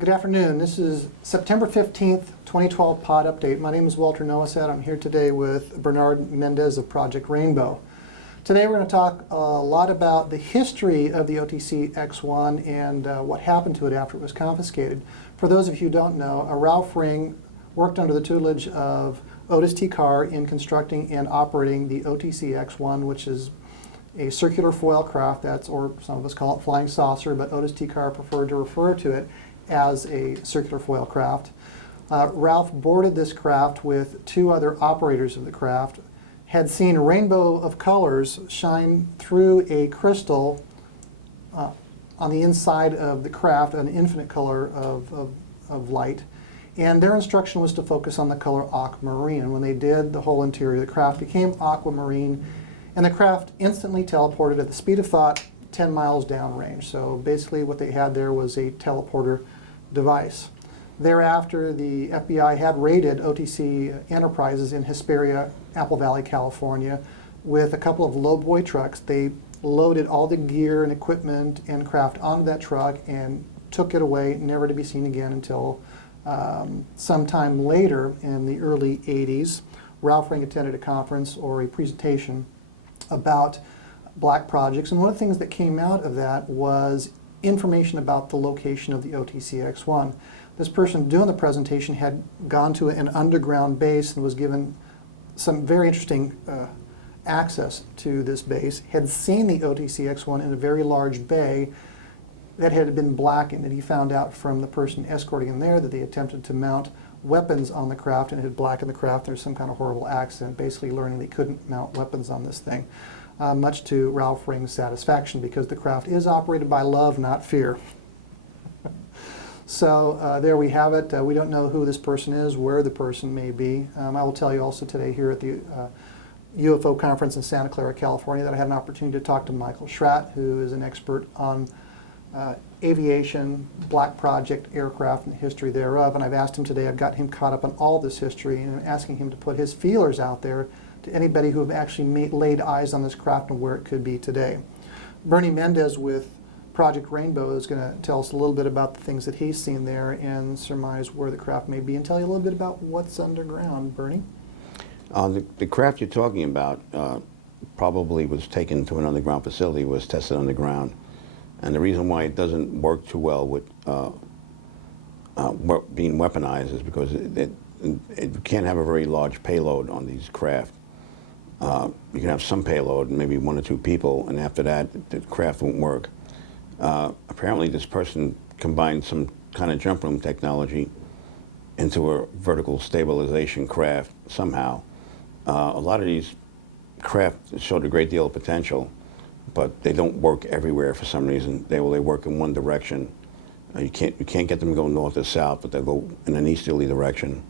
Good afternoon. This is September 15th, 2012 Pod Update. My name is Walter Noasad. I'm here today with Bernard Mendez of Project Rainbow. Today we're going to talk a lot about the history of the OTC X1 and what happened to it after it was confiscated. For those of you who don't know, Ralph Ring worked under the tutelage of Otis T. Carr in constructing and operating the OTC X1, which is a circular foil craft, or some of us call it flying saucer, but Otis T. Carr preferred to refer to it as a circular foil craft. Ralph boarded this craft with two other operators of the craft, had seen a rainbow of colors shine through a crystal on the inside of the craft, an infinite color of light, and their instruction was to focus on the color aquamarine. And when they did, the whole interior of the craft became aquamarine, and the craft instantly teleported at the speed of thought 10 miles downrange. So basically what they had there was a teleporter device. Thereafter, the FBI had raided OTC Enterprises in Hesperia, Apple Valley, California, with a couple of lowboy trucks. They loaded all the gear and equipment and craft onto that truck and took it away, never to be seen again until sometime later in the early 80s. Ralph Ring attended a conference or a presentation about black projects, and one of the things that came out of that was information about the location of the OTC X1. This person doing the presentation had gone to an underground base and was given some very interesting access to this base, had seen the OTC X1 in a very large bay that had been blackened, and he found out from the person escorting him there that they attempted to mount weapons on the craft and it had blackened the craft. There's some kind of horrible accident, basically learning they couldn't mount weapons on this thing. Much to Ralph Ring's satisfaction, because the craft is operated by love, not fear. So there we have it. We don't know who this person is, where the person may be. I will tell you also today here at the UFO conference in Santa Clara, California, that I had an opportunity to talk to Michael Schratt, who is an expert on aviation, black project, aircraft, and the history thereof. And I've asked him today, I've got him caught up on all this history, and I'm asking him to put his feelers out there to anybody who have actually laid eyes on this craft and where it could be today. Bernie Mendez with Project Rainbow is going to tell us a little bit about the things that he's seen there and surmise where the craft may be, and tell you a little bit about what's underground. Bernie? The craft you're talking about probably was taken to an underground facility, was tested underground. And the reason why it doesn't work too well with being weaponized is because it can't have a very large payload on these craft. You can have some payload, maybe one or two people, and after that, the craft won't work. Apparently, this person combined some kind of jump room technology into a vertical stabilization craft somehow. A lot of these craft showed a great deal of potential, but they don't work everywhere for some reason. They work in one direction. You can't get them to go north or south, but they'll go in an easterly direction.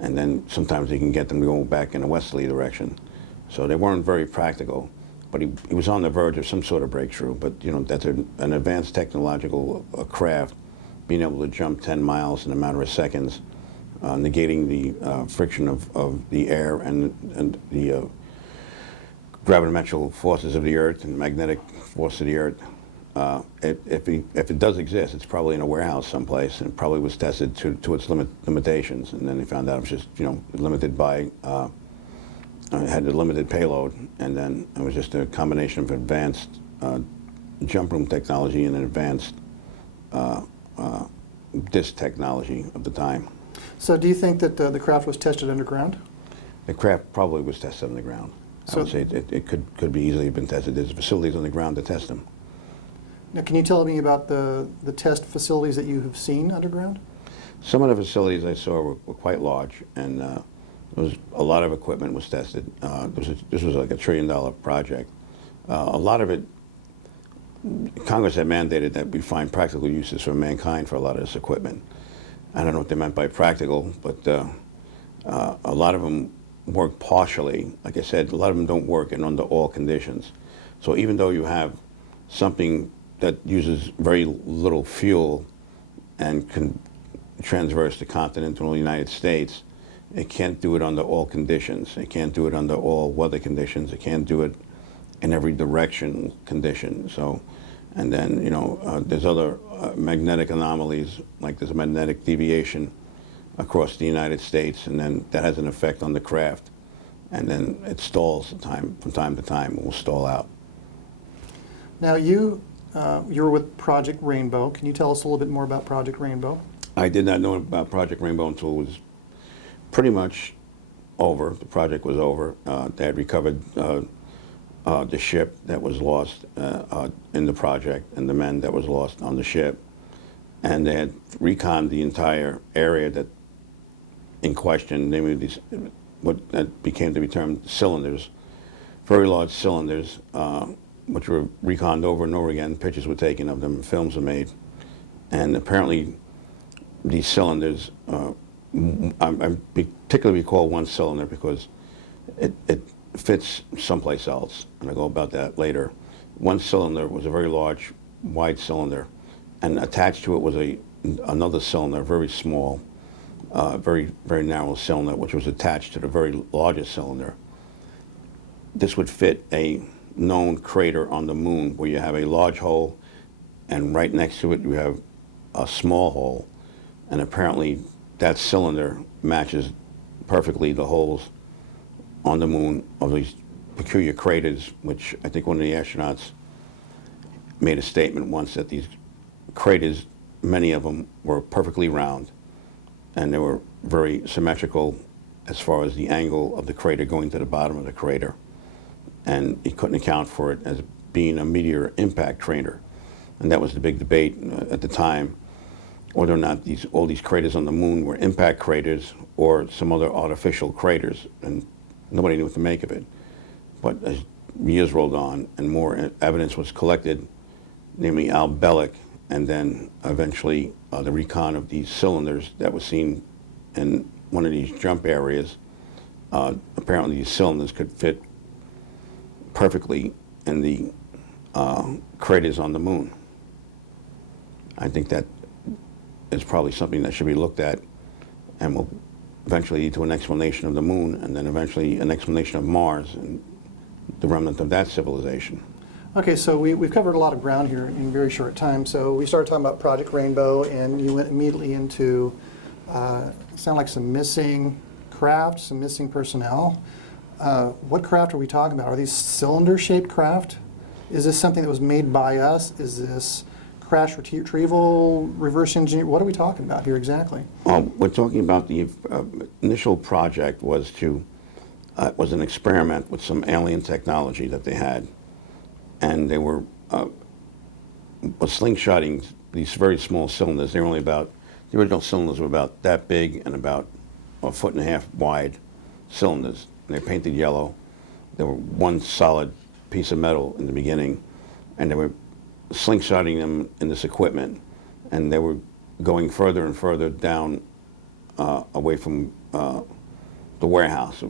And then sometimes you can get them to go back in a westerly direction. So they weren't very practical, but he was on the verge of some sort of breakthrough. But you know, that's an advanced technological craft, being able to jump 10 miles in a matter of seconds, negating the friction of the air and the gravitational forces of the Earth and magnetic force of the Earth. If it does exist, it's probably in a warehouse someplace, and it probably was tested to its limitations. And then they found out it was just, you know, limited by, had a limited payload, and then it was just a combination of advanced jump room technology and an advanced disk technology of the time. So do you think that the craft was tested underground? The craft probably was tested underground. So I would say it could be easily been tested. There's facilities on the ground to test them. Now, can you tell me about the test facilities that you have seen underground? Some of the facilities I saw were quite large, and there was a lot of equipment was tested. This was like $1 trillion project. A lot of it, Congress had mandated that we find practical uses for mankind for a lot of this equipment. I don't know what they meant by practical, but a lot of them work partially. Like I said, a lot of them don't work and under all conditions. So even though you have something that uses very little fuel and can transverse the continental United States, it can't do it under all conditions. It can't do it under all weather conditions. It can't do it in every direction condition. So, And then, there's other magnetic anomalies, like there's a magnetic deviation across the United States, and then that has an effect on the craft. And then it stalls from time to time. It will stall out. Now you're with Project Rainbow. Can you tell us a little bit more about Project Rainbow? I did not know about Project Rainbow until it was pretty much over. The project was over. They had recovered the ship that was lost in the project and the men that was lost on the ship. And they had reconned the entire area that in question, namely these, what that became to be termed cylinders, very large cylinders, which were reconned over and over again. Pictures were taken of them, films were made. And apparently these cylinders, I particularly recall one cylinder because it fits someplace else, and I'll go about that later. One cylinder was a very large, wide cylinder, and attached to it was another cylinder, very small, very, very narrow cylinder, which was attached to the very largest cylinder. This would fit a known crater on the moon where you have a large hole, and right next to it you have a small hole, and apparently that cylinder matches perfectly the holes on the moon of these peculiar craters, which I think one of the astronauts made a statement once that these craters, many of them were perfectly round, and they were very symmetrical as far as the angle of the crater going to the bottom of the crater. And he couldn't account for it as being a meteor impact crater. And that was the big debate at the time, whether or not all these craters on the moon were impact craters or some other artificial craters, and nobody knew what to make of it. But as years rolled on and more evidence was collected, namely Al Bellick, and then eventually the recon of these cylinders that was seen in one of these jump areas, apparently these cylinders could fit perfectly in the craters on the moon. I think that is probably something that should be looked at and will eventually lead to an explanation of the moon, and then eventually an explanation of Mars and the remnant of that civilization. Okay, so we've covered a lot of ground here in a very short time. So we started talking about Project Rainbow, and you went immediately into sound like some missing craft, some missing personnel. What craft are we talking about? Are these cylinder-shaped craft? Is this something that was made by us? Is this crash retrieval, reverse engineer? What are we talking about here exactly? We're talking about the initial project was an experiment with some alien technology that they had, and they were slingshotting these very small cylinders. They were only the original cylinders were about that big and about 1.5 feet wide cylinders. And they're painted yellow. They were one solid piece of metal in the beginning, and they were slingshotting them in this equipment, and they were going further and further down away from the warehouse.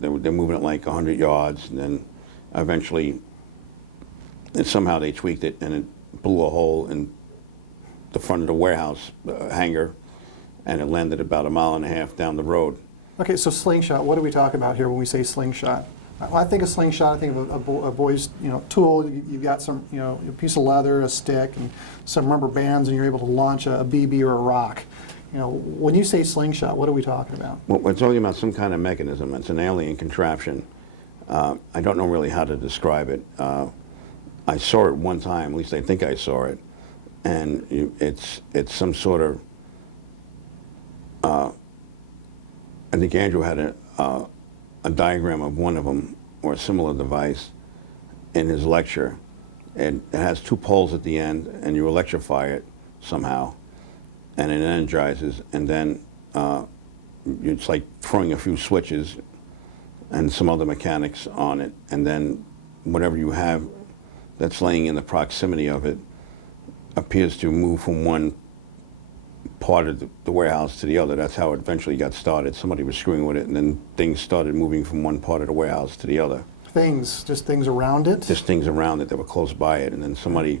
They're moving it like 100 yards, and then eventually, somehow they tweaked it, and it blew a hole in the front of the warehouse hangar, and it landed about 1.5 miles down the road. Okay, so slingshot, what are we talking about here when we say slingshot? When I think of slingshot, I think of a boy's tool. You've got some, a piece of leather, a stick, and some rubber bands, and you're able to launch a BB or a rock. When you say slingshot, what are we talking about? Well, we're talking about some kind of mechanism. It's an alien contraption. I don't know really how to describe it. I saw it one time, at least I think I saw it, and it's some sort of, I think Andrew had a diagram of one of them, or a similar device, in his lecture. And it has 2 poles at the end, and you electrify it somehow, and it energizes, and then it's like throwing a few switches and some other mechanics on it, and then whatever you have that's laying in the proximity of it appears to move from one part of the warehouse to the other. That's how it eventually got started. Somebody was screwing with it, and then things started moving from one part of the warehouse to the other. Just things around it? Just things around it that were close by it, and then somebody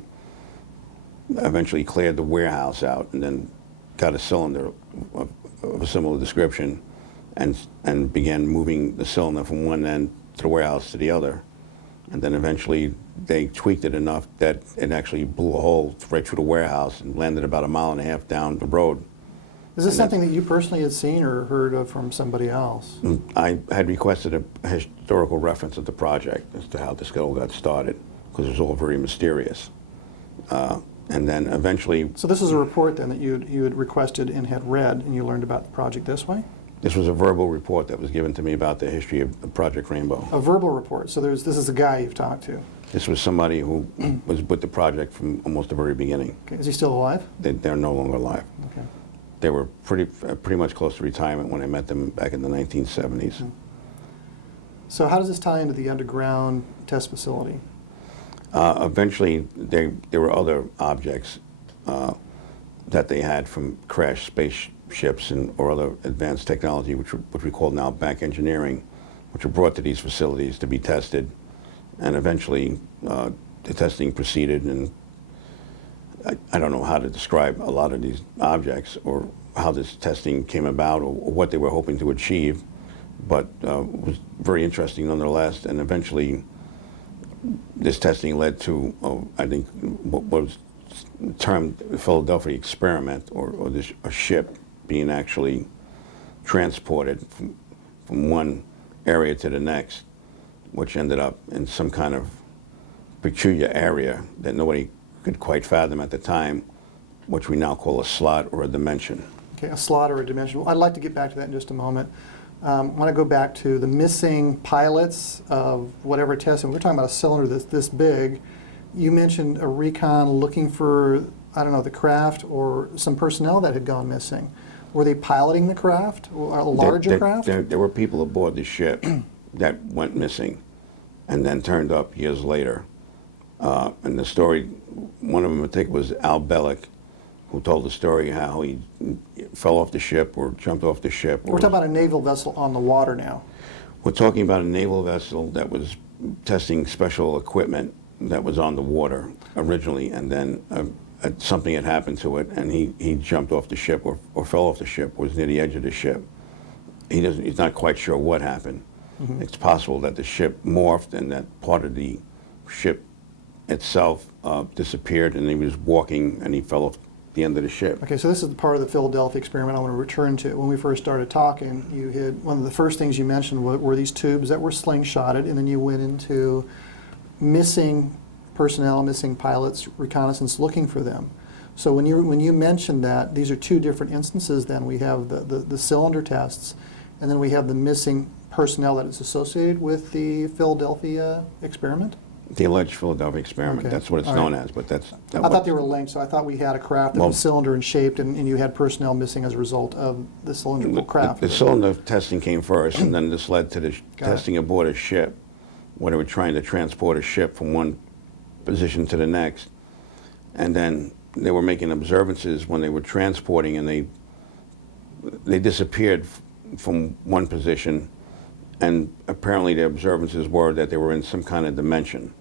eventually cleared the warehouse out and then got a cylinder of a similar description and began moving the cylinder from one end to the warehouse to the other. And then eventually they tweaked it enough that it actually blew a hole right through the warehouse and landed about 1.5 miles down the road. Is this something that you personally had seen or heard of from somebody else? I had requested a historical reference of the project as to how this all got started, because it was all very mysterious. And then eventually... So this is a report then that you had requested and had read, and you learned about the project this way? This was a verbal report that was given to me about the history of Project Rainbow. A verbal report. So this is a guy you've talked to. This was somebody who was with the project from almost the very beginning. Okay. Is he still alive? They're no longer alive. Okay. They were pretty much close to retirement when I met them back in the 1970s. So how does this tie into the underground test facility? Eventually, there were other objects that they had from crashed spaceships or other advanced technology, which we call now back engineering, which were brought to these facilities to be tested. And eventually, the testing proceeded, and I don't know how to describe a lot of these objects or how this testing came about or what they were hoping to achieve, but it was very interesting nonetheless. And eventually, this testing led to, I think, what was termed the Philadelphia experiment, or a ship being actually transported from one area to the next, which ended up in some kind of peculiar area that nobody could quite fathom at the time, which we now call a slot or a dimension. Okay, a slot or a dimension. Well, I'd like to get back to that in just a moment. I want to go back to the missing pilots of whatever test, and we're talking about a cylinder that's this big. You mentioned a recon looking for, I don't know, the craft or some personnel that had gone missing. Were they piloting the craft, or a larger craft? There were people aboard the ship that went missing and then turned up years later. And the story, one of them I think was Al Bellick, who told the story how he fell off the ship or jumped off the ship. We're talking about a naval vessel on the water now. We're talking about a naval vessel that was testing special equipment that was on the water originally, and then something had happened to it, and he jumped off the ship or fell off the ship, was near the edge of the ship. He's not quite sure what happened. Mm-hmm. It's possible that the ship morphed and that part of the ship itself disappeared, and he was walking and he fell off the end of the ship. Okay, so this is the part of the Philadelphia experiment I want to return to. When we first started talking, you had one of the first things you mentioned were these tubes that were slingshotted, and then you went into missing personnel, missing pilots, reconnaissance, looking for them. So when you mentioned that, these are two different instances. Then we have the cylinder tests, and then we have the missing personnel that is associated with the Philadelphia experiment. The alleged Philadelphia experiment. Okay. That's what it's known as, but that's... I thought they were linked, so I thought we had a craft that was cylinder and shaped, and you had personnel missing as a result of the cylindrical craft. The cylinder testing came first, and then this led to the testing aboard a ship, where they were trying to transport a ship from one position to the next. And then they were making observances when they were transporting, and they disappeared from one position. And apparently the observances were that they were in some kind of dimension,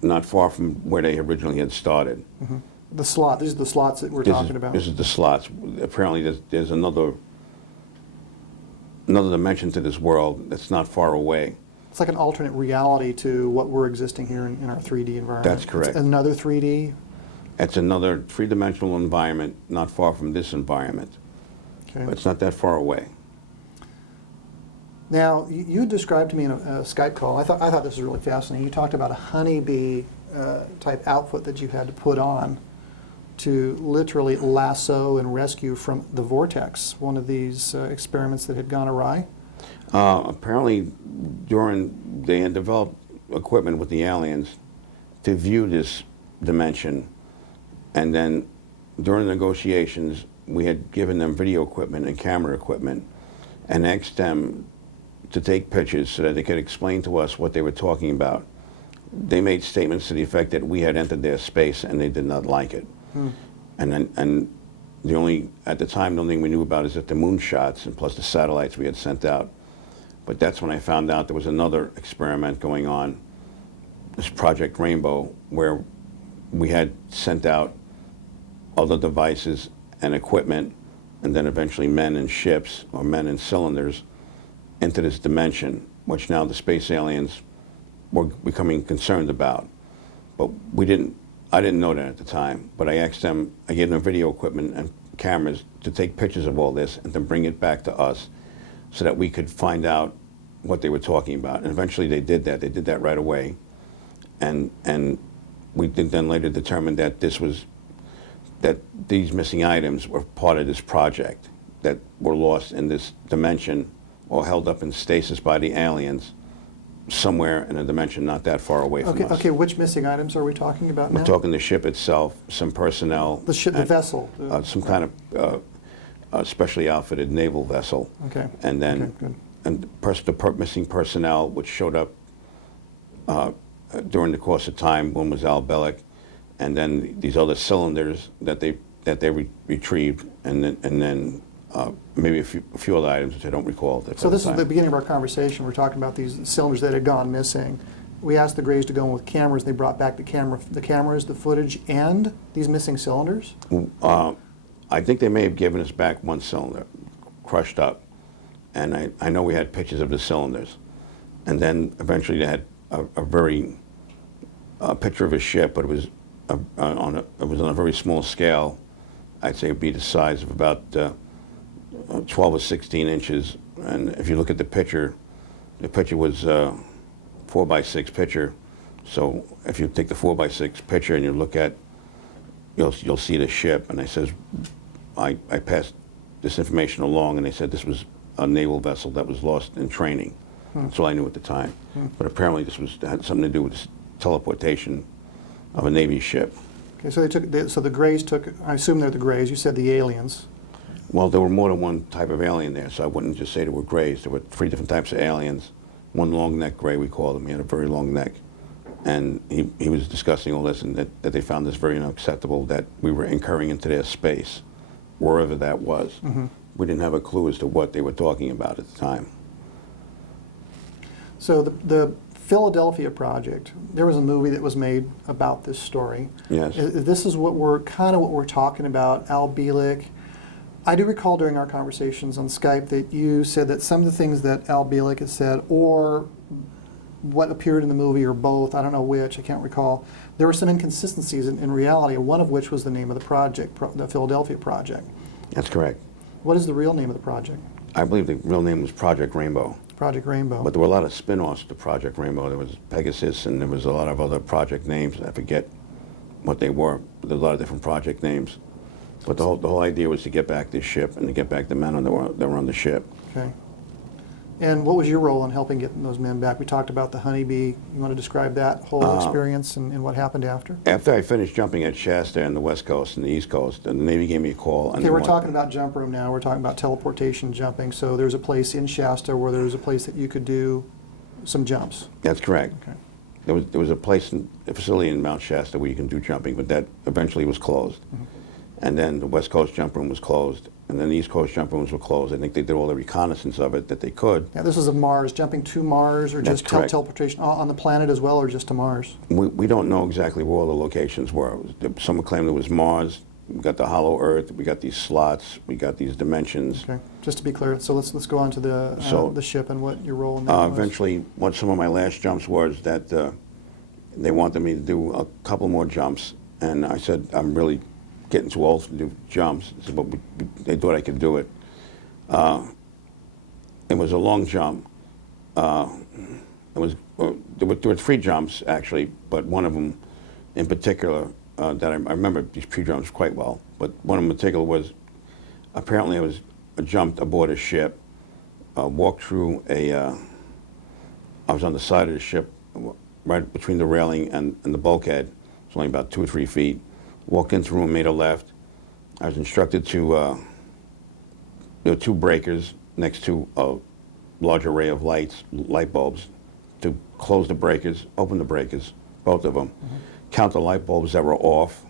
not far from where they originally had started. Mm-hmm. The slot, these are the slots that we're talking about. This is the slots. Apparently there's another dimension to this world that's not far away. It's like an alternate reality to what we're existing here in our 3D environment. That's correct. It's another 3D? It's another three-dimensional environment not far from this environment. Okay. But it's not that far away. Now, you described to me in a Skype call, I thought this was really fascinating. You talked about a honeybee type outfit that you had to put on to literally lasso and rescue from the vortex, one of these experiments that had gone awry. Apparently, they had developed equipment with the aliens to view this dimension, and then during negotiations, we had given them video equipment and camera equipment and asked them to take pictures so that they could explain to us what they were talking about. They made statements to the effect that we had entered their space and they did not like it. And at the time, the only thing we knew about is that the moonshots and plus the satellites we had sent out. But that's when I found out there was another experiment going on, this Project Rainbow, where we had sent out other devices and equipment, and then eventually men in ships or men in cylinders into this dimension, which now the space aliens were becoming concerned about. But I didn't know that at the time, but I asked them, I gave them video equipment and cameras to take pictures of all this and to bring it back to us so that we could find out what they were talking about. And eventually they did that. They did that right away. And we did then later determine that that these missing items were part of this project that were lost in this dimension or held up in stasis by the aliens somewhere in a dimension not that far away from us. Okay, which missing items are we talking about now? We're talking the ship itself, some personnel. The ship, the vessel. Some kind of specially outfitted naval vessel. Okay. And then Okay, good. the missing personnel, which showed up during the course of time. One was Al Bellic, and then these other cylinders that they retrieved, and then maybe a few other items which I don't recall. So this is the beginning of our conversation. We're talking about these cylinders that had gone missing. We asked the Grays to go in with cameras. They brought back the cameras, the footage, and these missing cylinders. I think they may have given us back one cylinder, crushed up, and I know we had pictures of the cylinders, and then eventually they had a picture of a ship, but it was on a very small scale. I'd say it'd be the size of about 12 or 16 inches, and if you look at the picture was 4x6 picture. So if you take the 4x6 picture and you look at, you'll see the ship. And I says, I passed this information along, and they said this was a naval vessel that was lost in training. That's all I knew at the time. But apparently this had something to do with this teleportation of a Navy ship. Okay, so so the Grays took. I assume they're the Grays. You said the aliens. Well, there were more than one type of alien there, so I wouldn't just say there were Grays. There were 3 different types of aliens. One long-necked Gray, we called him. He had a very long neck. And he was discussing all this, and that they found this very unacceptable, that we were incurring into their space, wherever that was. Mm-hmm. We didn't have a clue as to what they were talking about at the time. So the Philadelphia Project, there was a movie that was made about this story. Yes. This is what we're talking about, Al Bielek. I do recall during our conversations on Skype that you said that some of the things that Al Bielek had said, or what appeared in the movie, or both, I don't know which, I can't recall, there were some inconsistencies in reality, one of which was the name of the project, the Philadelphia Project. That's correct. What is the real name of the project? I believe the real name was Project Rainbow. Project Rainbow. But there were a lot of spin-offs to Project Rainbow. There was Pegasus, and there was a lot of other project names. I forget what they were. But there's a lot of different project names. But the whole idea was to get back this ship and to get back the men that were on the ship. Okay. And what was your role in helping get those men back? We talked about the honeybee. You want to describe that whole experience and what happened after? After I finished jumping at Shasta and the West Coast and the East Coast, the Navy gave me a call. Okay, we're talking about jump room now. We're talking about teleportation jumping. So there's a place in Shasta where there's a place that you could do some jumps. That's correct. Okay. There was a facility in Mount Shasta where you can do jumping, but that eventually was closed. Mm-hmm. And then the West Coast jump room was closed, and then the East Coast jump rooms were closed. I think they did all the reconnaissance of it that they could. Yeah, this is of Mars, jumping to Mars, or That's just correct. teleportation on the planet as well, or just to Mars? We don't know exactly where all the locations were. Some claimed it was Mars. We got the hollow Earth. We got these slots. We got these dimensions. Okay, just to be clear, so let's go on to the ship and what your role in that was. Eventually, what some of my last jumps was that they wanted me to do a couple more jumps, and I said, I'm really getting too old to do jumps, but they thought I could do it. It was a long jump. There were 3 jumps actually, but one of them in particular that I remember these pre-jumps quite well. But one in particular was apparently I jumped aboard a ship, walked through I was on the side of the ship, right between the railing and the bulkhead. It's only about 2 or 3 feet. Walked into the room, made a left. I was instructed to, there were 2 breakers next to a large array of light bulbs, to close the breakers, open the breakers, both of them, count the light bulbs that were off,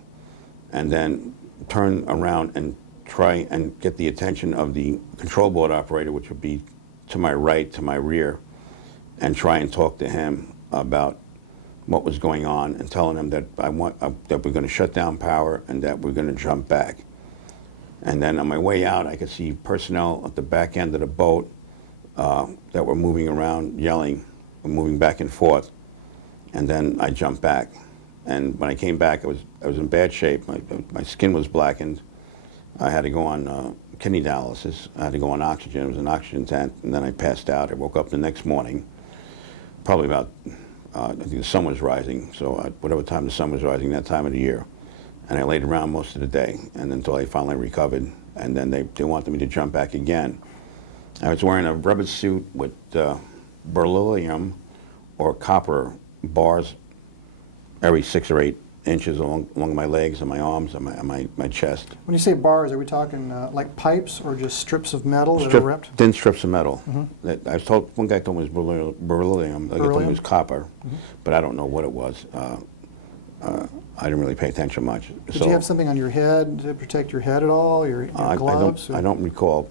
and then turn around and try and get the attention of the control board operator, which would be to my right, to my rear, and try and talk to him about what was going on, and telling him that that we're going to shut down power and that we're going to jump back. And then on my way out, I could see personnel at the back end of the boat that were moving around, yelling, moving back and forth. and then I jumped back. And when I came back, I was in bad shape. My skin was blackened. I had to go on kidney dialysis. I had to go on oxygen. It was an oxygen tent, and then I passed out. I woke up the next morning, probably about, I think the sun was rising, so whatever time the sun was rising, that time of the year. And I laid around most of the day, and until I finally recovered, and then they wanted me to jump back again. I was wearing a rubber suit with beryllium or copper bars every 6 or 8 inches along my legs and my arms and my chest. When you say bars, are we talking like pipes or just strips of metal that are ripped? Thin strips of metal. That I was told, one guy told me it was beryllium, the other told me it was copper, but I don't know what it was. I didn't really pay attention much. Did you have something on your head to protect your head at all? Your gloves? I don't recall.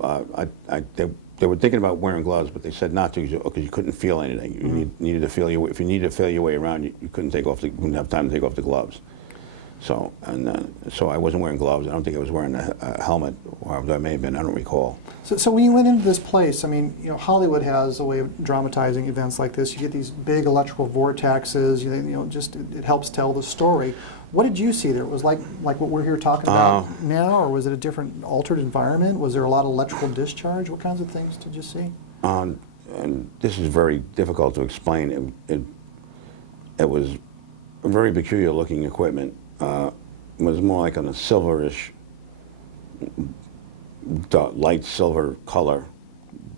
They were thinking about wearing gloves, but they said not to because you couldn't feel anything. You needed to feel your. If you needed to feel your way around, you couldn't take off. You wouldn't have time to take off the gloves. So so I wasn't wearing gloves. I don't think I was wearing a helmet, or I may have been. I don't recall. So when you went into this place, I mean, you know, Hollywood has a way of dramatizing events like this. You get these big electrical vortexes. You know, just it helps tell the story. What did you see there? It was like what we're here talking about now, or was it a different, altered environment? Was there a lot of electrical discharge? What kinds of things did you see? And this is very difficult to explain. It was very peculiar looking equipment. It was more like on a silverish, light silver color,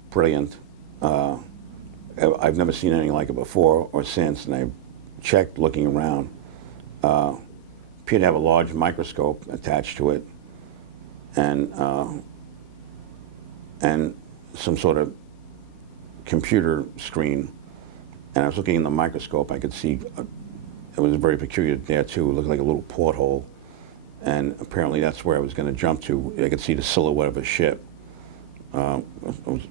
brilliant. I've never seen anything like it before or since, and I checked looking around. Appeared to have a large microscope attached to it, and some sort of computer screen. And I was looking in the microscope. I could see it was very peculiar there too. It looked like a little porthole, and apparently that's where I was going to jump to. I could see the silhouette of a ship. It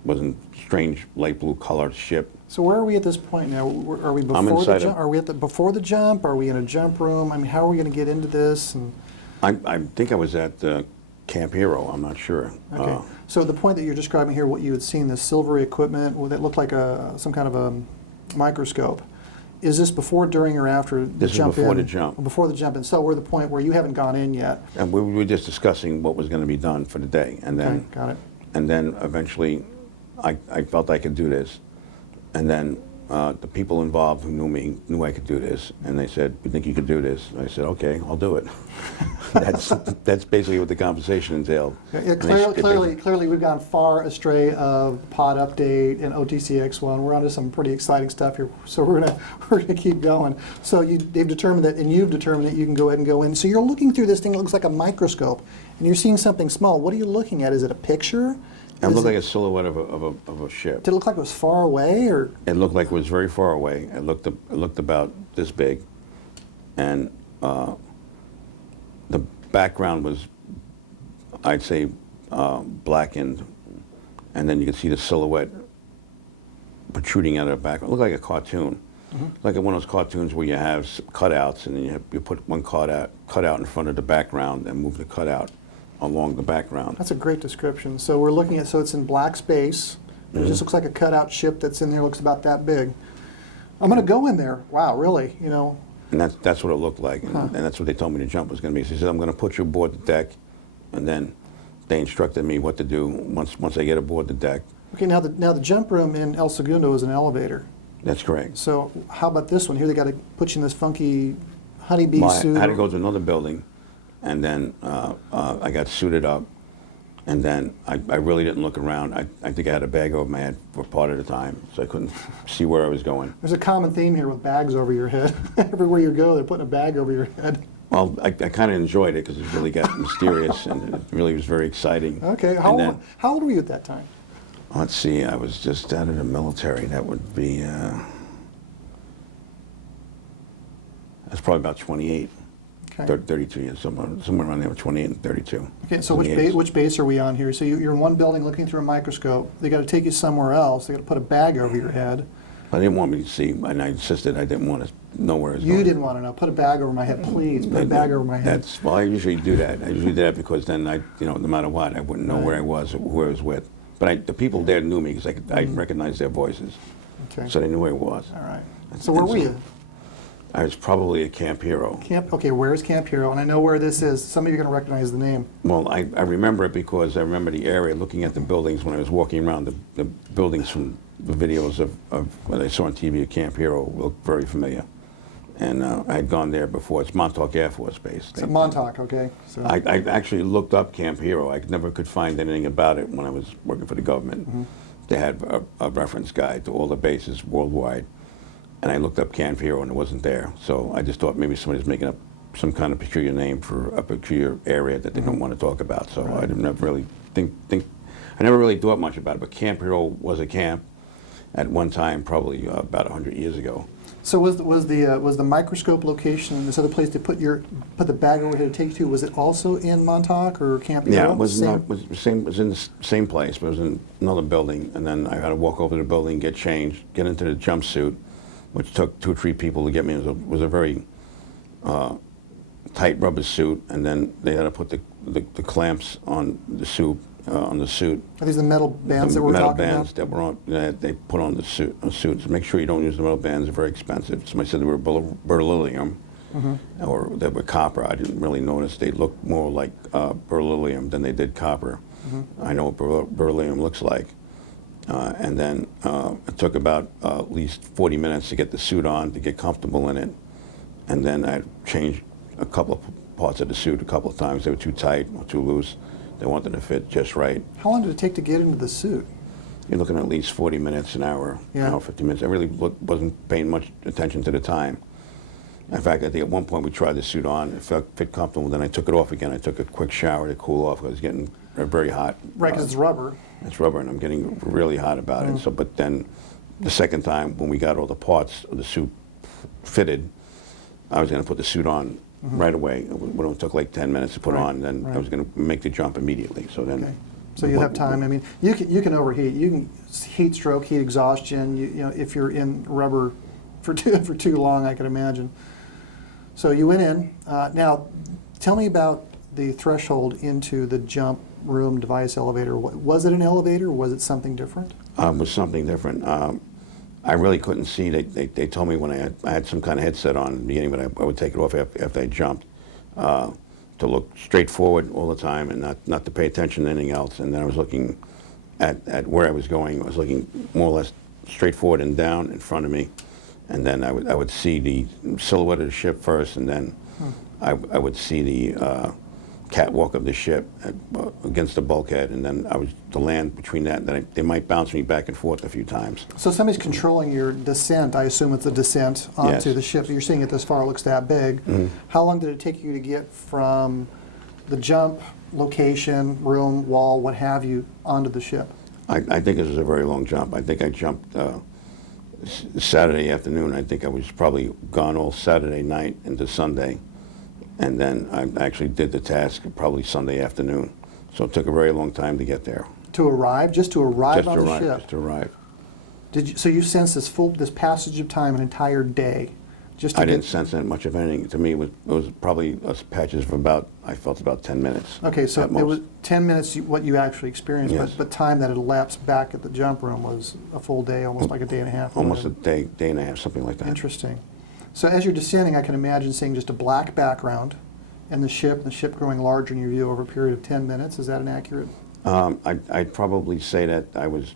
was a strange light blue colored ship. So where are we at this point now? Are we before the jump? Are we at before the jump? Are we in a jump room? I mean, how are we going to get into this? And I think I was at Camp Hero. I'm not sure. Okay. So the point that you're describing here, what you had seen, the silvery equipment that looked like some kind of a microscope. Is this before, during, or after the jump in? This is before the jump. Before the jump in. So we're at the point where you haven't gone in yet. And we were just discussing what was going to be done for the day, and then okay, got it. And then eventually, I felt I could do this, and then the people involved who knew me knew I could do this, and they said, "We think you could do this." And I said, "Okay, I'll do it." That's basically what the conversation entailed. Yeah, clearly, we've gone far astray of pod update and OTCX1. We're onto some pretty exciting stuff here, so we're gonna keep going. So they've determined that, and you've determined that you can go ahead and go in. So you're looking through this thing that looks like a microscope, and you're seeing something small. What are you looking at? Is it a picture? It looked like a silhouette of a ship. Did it look like it was far away, or? It looked like it was very far away. It looked about this big, and the background was, I'd say, blackened, and then you could see the silhouette protruding out of the background. It looked like a cartoon, like one of those cartoons where you have cutouts, and then you put one cutout in front of the background and move the cutout along the background. That's a great description. So we're looking at, so it's in black space. It just looks like a cutout ship that's in there, looks about that big. I'm going to go in there. Wow, really? You know. And that's what it looked like, and that's what they told me the jump was going to be. So he said, "I'm going to put you aboard the deck," and then they instructed me what to do once I get aboard the deck. Okay, now the jump room in El Segundo is an elevator. That's correct. So how about this one here? They got to put you in this funky honeybee suit. I had to go to another building, and then I got suited up, and then I really didn't look around. I think I had a bag over my head for part of the time, so I couldn't see where I was going. There's a common theme here with bags over your head. Everywhere you go, they're putting a bag over your head. Well, I kind of enjoyed it because it really got mysterious, and it really was very exciting. Okay, how old were you at that time? Let's see, I was just out of the military. That would be, I was probably about 28. Okay. 32 years, somewhere around there, 28 and 32. Okay, so which base are we on here? So you're in one building looking through a microscope. They got to take you somewhere else. They got to put a bag over your head. I didn't want me to see, and I insisted I didn't want to know where I was going. You didn't want to know. Put a bag over my head, please. Put a bag over my head. Well, I usually do that. I usually do that because then no matter what, I wouldn't know where I was or who I was with. But the people there knew me because I recognized their voices. Okay. So they knew where I was. All right. So where were you? I was probably at Camp Hero. Okay, where's Camp Hero? And I know where this is. Some of you are going to recognize the name. Well, I remember it because I remember the area, looking at the buildings when I was walking around. The buildings from the videos of what I saw on TV at Camp Hero looked very familiar. And I had gone there before. It's Montauk Air Force Base. It's Montauk, okay. So. I actually looked up Camp Hero. I never could find anything about it when I was working for the government. Mm-hmm. They had a reference guide to all the bases worldwide. And I looked up Camp Hero and it wasn't there. So I just thought maybe somebody's making up some kind of peculiar name for a peculiar area that they don't want to talk about. So I didn't really I never really thought much about it. But Camp Hero was a camp at one time, probably about 100 years ago. So was the microscope location in this other place to put the bag over here to take you to? Was it also in Montauk or Camp Hero? Yeah, it was in the same place, but it was in another building. And then I had to walk over to the building, get changed, get into the jumpsuit, which took 2 or 3 people to get me. It was a very tight rubber suit, and then they had to put the clamps on the suit. Are these the metal bands that we're talking about? That were on, they put on the suits. Make sure you don't use the metal bands; they're very expensive. Somebody said they were beryllium, or they were copper. I didn't really notice. They looked more like beryllium than they did copper. I know what beryllium looks like. And then it took about at least 40 minutes to get the suit on, to get comfortable in it. And then I changed a couple of parts of the suit a couple of times. They were too tight or too loose. They wanted to fit just right. How long did it take to get into the suit? You're looking at least 40 minutes, an hour, yeah. hour, 50 minutes. I really wasn't paying much attention to the time. In fact, I think at one point we tried the suit on. It fit comfortable. Then I took it off again. I took a quick shower to cool off. I was getting very hot. Right, because it's rubber. It's rubber, and I'm getting really hot about it. So, but then the second time, when we got all the parts of the suit fitted, I was going to put the suit on right away. It only took like 10 minutes to put on, and then I was going to make the jump immediately. So then, so you have time. I mean, you can overheat. You can heat stroke, heat exhaustion. You know, if you're in rubber for too long, I can imagine. So you went in. Now, tell me about the threshold into the jump room device elevator. Was it an elevator or was it something different? It was something different. I really couldn't see. They told me when I had some kind of headset on in the beginning, but I would take it off after I jumped, to look straight forward all the time and not to pay attention to anything else. And then I was looking at where I was going. I was looking more or less straight forward and down in front of me. And then I would see the silhouette of the ship first, and then I would see the catwalk of the ship against the bulkhead, and then I was to land between that. And then they might bounce me back and forth a few times. So somebody's controlling your descent. I assume it's a descent onto the ship. You're seeing it this far. It looks that big. How long did it take you to get from the jump location, room, wall, what have you, onto the ship? I think it was a very long jump. I think I jumped Saturday afternoon. I think I was probably gone all Saturday night into Sunday. And then I actually did the task probably Sunday afternoon. So it took a very long time to get there. To arrive? Just to arrive on the ship? Just to arrive. So you sensed this passage of time, an entire day? I didn't sense that much of anything. To me, it was probably patches of about 10 minutes. Okay, so it was 10 minutes what you actually experienced, yes. but time that had elapsed back at the jump room was a full day, almost like a day and a half. Almost a day and a half, something like that. Interesting. So as you're descending, I can imagine seeing just a black background and the ship going larger in your view over a period of 10 minutes. Is that inaccurate? I'd probably say that I was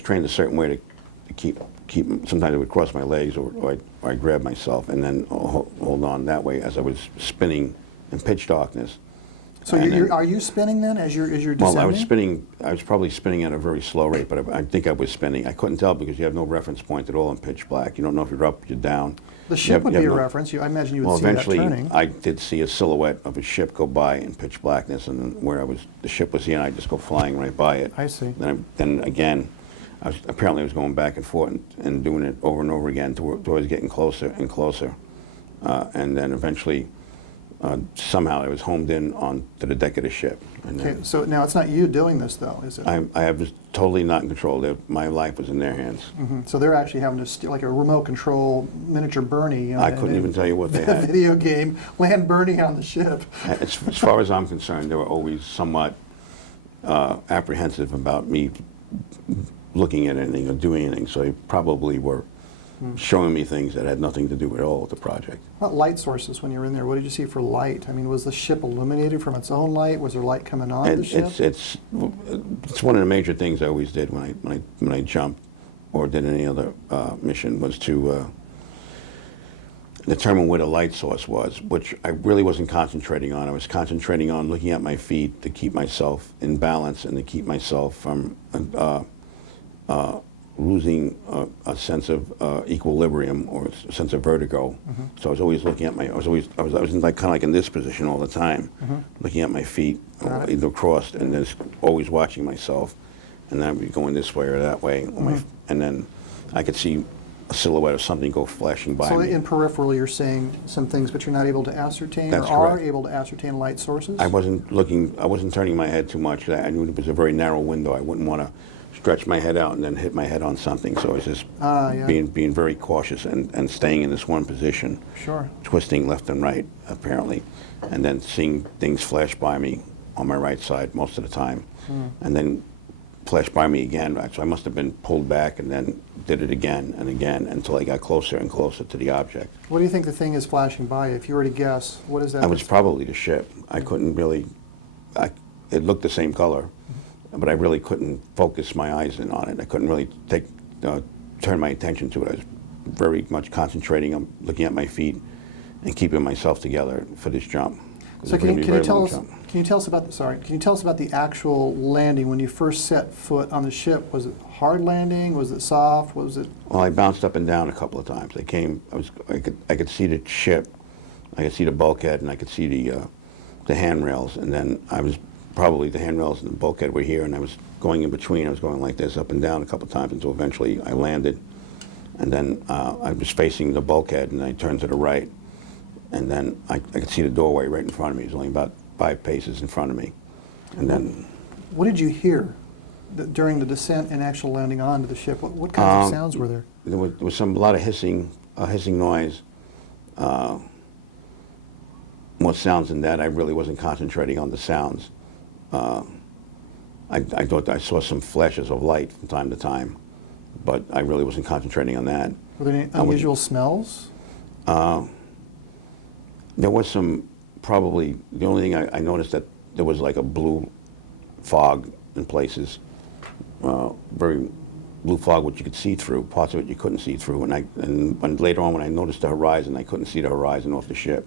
trained a certain way to keep. Sometimes I would cross my legs or I'd grab myself and then hold on that way as I was spinning in pitch darkness. So are you spinning then as you're descending? Well, I was probably spinning at a very slow rate, but I think I was spinning. I couldn't tell because you have no reference point at all in pitch black. You don't know if you're up, you're down. The ship would be a reference. I imagine you would see that turning. Eventually, I did see a silhouette of a ship go by in pitch blackness, and then the ship was here, and I'd just go flying right by it. I see. Then again, I was going back and forth and doing it over and over again towards getting closer and closer. And then eventually, somehow I was homed in onto the deck of the ship. Okay, so now it's not you doing this though, is it? I was totally not in control. My life was in their hands. Mm-hmm. So they're actually having to like a remote control miniature Bernie. I couldn't even tell you what they had. Video game, land Bernie on the ship. As far as I'm concerned, they were always somewhat apprehensive about me looking at anything or doing anything. So they probably were showing me things that had nothing to do at all with the project. What light sources when you were in there? What did you see for light? I mean, was the ship illuminated from its own light? Was there light coming on the ship? It's one of the major things I always did when I jumped or did any other mission was to determine where the light source was, which I really wasn't concentrating on. I was concentrating on looking at my feet to keep myself in balance and to keep myself from losing a sense of equilibrium or a sense of vertigo. So I was always looking at I was in like, kind of like in this position all the time, looking at my feet, either crossed, and just always watching myself. And then I'd be going this way or that way, and then I could see a silhouette of something go flashing by So me. in peripheral, you're seeing some things, but you're not able to ascertain, That's or are correct. able to ascertain light sources? I wasn't turning my head too much. I knew it was a very narrow window. I wouldn't want to stretch my head out and then hit my head on something. So I was just Yeah. being very cautious and staying in this one position, Sure. twisting left and right, apparently, and then seeing things flash by me on my right side most of the time, and then flash by me again. So I must have been pulled back and then did it again and again until I got closer and closer to the object. What do you think the thing is flashing by? If you were to guess, what is that? It was probably the ship. I couldn't really, it looked the same color, but I really couldn't focus my eyes in on it. I couldn't really turn my attention to it. I was very much concentrating on looking at my feet and keeping myself together for this jump. So can you tell us about the actual landing when you first set foot on the ship? Was it hard landing? Was it soft? Was it? Well, I bounced up and down a couple of times. I could see the ship, I could see the bulkhead, and I could see the handrails. And then I was probably the handrails and the bulkhead were here, and I was going in between. I was going like this up and down a couple of times until eventually I landed. And then I was facing the bulkhead, and I turned to the right. And then I could see the doorway right in front of me. It was only about 5 paces in front of me. And then... What did you hear during the descent and actual landing onto the ship? What kinds of sounds were there? There was a lot of hissing noise. More sounds than that. I really wasn't concentrating on the sounds. I thought I saw some flashes of light from time to time, but I really wasn't concentrating on that. Were there any unusual smells? There was some, probably, the only thing I noticed that there was like a blue fog in places, very blue fog which you could see through, parts of it you couldn't see through, and later on when I noticed the horizon, I couldn't see the horizon off the ship.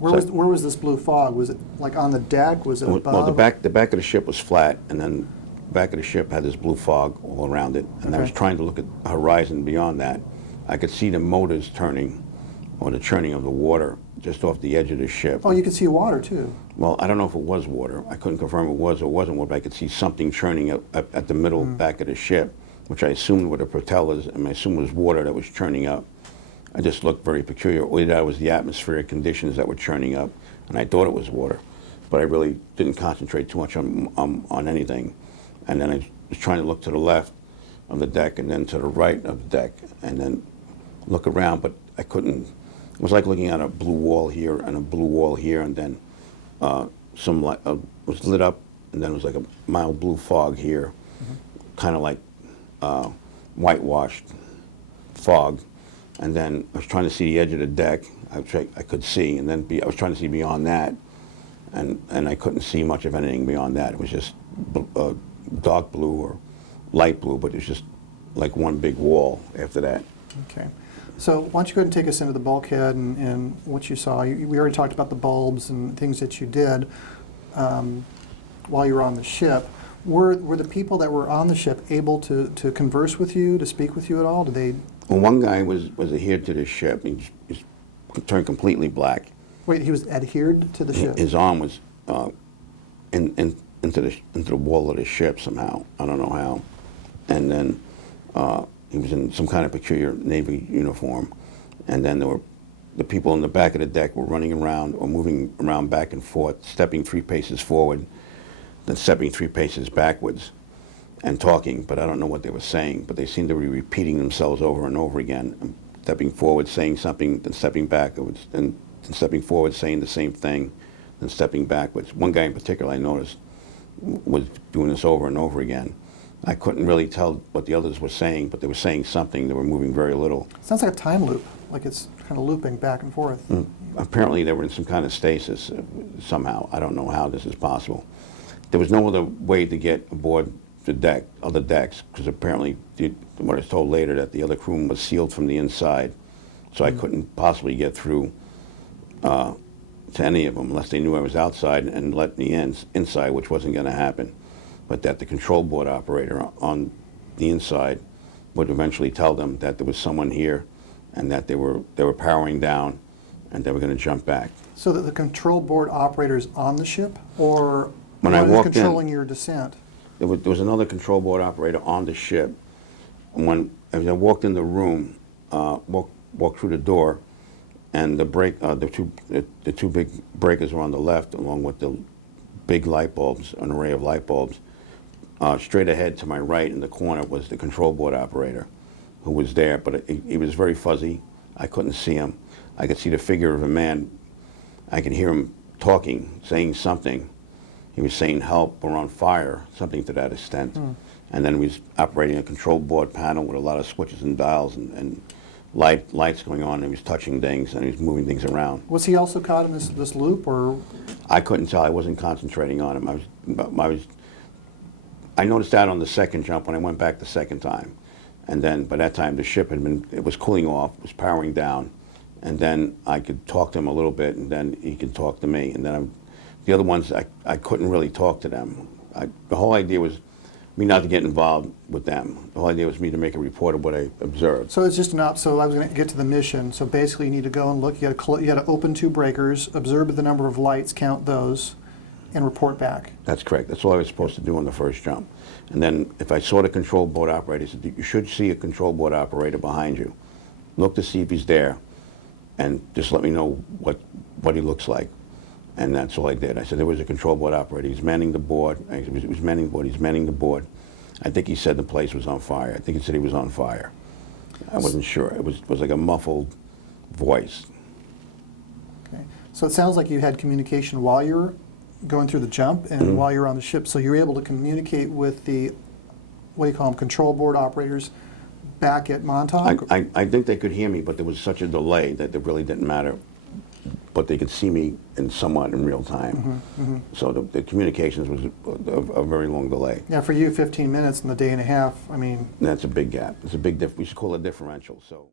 Where was this blue fog? Was it like on the deck? Was it above? Well, the back of the ship was flat, and then the back of the ship had this blue fog all around it, and I was trying to look at the horizon beyond that. I could see the motors turning, or the churning of the water, just off the edge of the ship. Oh, you could see water too. Well, I don't know if it was water. I couldn't confirm it was or wasn't water, but I could see something churning at the middle back of the ship, which I assumed were the propellers, and I assumed was water that was churning up. I just looked very peculiar. Only that was the atmospheric conditions that were churning up, and I thought it was water, but I really didn't concentrate too much on anything. And then I was trying to look to the left of the deck and then to the right of the deck, and then look around, but I couldn't. It was like looking at a blue wall here and a blue wall here, and then some light was lit up, and then it was like a mild blue fog here, kind of like whitewashed fog. And then I was trying to see the edge of the deck. I could see, and then I was trying to see beyond that, and I couldn't see much of anything beyond that. It was just dark blue or light blue, but it was just like one big wall after that. Okay. So why don't you go ahead and take us into the bulkhead and what you saw. We already talked about the bulbs and things that you did while you were on the ship. Were the people that were on the ship able to converse with you, to speak with you at all? Did they? Well, one guy was adhered to the ship. He turned completely black. Wait, he was adhered to the ship? His arm was into the wall of the ship somehow. I don't know how. And then he was in some kind of peculiar Navy uniform. And then the people in the back of the deck were running around or moving around back and forth, stepping 3 paces forward, then stepping 3 paces backwards and talking, but I don't know what they were saying, but they seemed to be repeating themselves over and over again, stepping forward, saying something, then stepping backwards, and stepping forward, saying the same thing, then stepping backwards. One guy in particular I noticed was doing this over and over again, I couldn't really tell what the others were saying, but they were saying something. They were moving very little. Sounds like a time loop, like it's kind of looping back and forth. Apparently they were in some kind of stasis somehow. I don't know how this is possible. There was no other way to get aboard the other decks, because apparently, what I was told later, that the other crew was sealed from the inside, so I couldn't possibly get through to any of them unless they knew I was outside and let me inside, which wasn't going to happen. But that the control board operator on the inside would eventually tell them that there was someone here and that they were powering down and they were going to jump back. So that the control board operator is on the ship, or When I one is walked in- controlling your descent? There was another control board operator on the ship. And as I walked in the room, walked through the door, and the two big breakers were on the left, along with the big light bulbs, an array of light bulbs. Straight ahead to my right in the corner was the control board operator, who was there, but he was very fuzzy. I couldn't see him. I could see the figure of a man. I could hear him talking, saying something. He was saying, "Help, we're on fire," something to that extent. And then he was operating a control board panel with a lot of switches and dials and lights going on, and he was touching things, and he was moving things around. Was he also caught in this loop, or? I couldn't tell. I wasn't concentrating on him. I noticed that on the second jump when I went back the second time. And then by that time the ship it was cooling off, was powering down. And then I could talk to him a little bit, and then he could talk to me. And then the other ones, I couldn't really talk to them. The whole idea was me not to get involved with them. The whole idea was me to make a report of what I observed. So it's just so I was going to get to the mission. So basically you need to go and look, you got to open two breakers, observe the number of lights, count those, and report back. That's correct. That's all I was supposed to do on the first jump. And then if I saw the control board operator, he said, "You should see a control board operator behind you. Look to see if he's there, and just let me know what he looks like." And that's all I did. I said, "There was a control board operator. He's manning the board." I said, "He's manning the board. He's manning the board." I think he said the place was on fire. I think he said he was on fire. I wasn't sure. It was like a muffled voice. Okay. So it sounds like you had communication while you were going through the jump and while you were on the ship. So you were able to communicate with the, what do you call them, control board operators back at Montauk? I think they could hear me, but there was such a delay that it really didn't matter. But they could see me somewhat in real time. So the communications was a very long delay. Yeah, for you, 15 minutes in the day and a half, I mean. That's a big gap. It's a big we should call it a differential. So.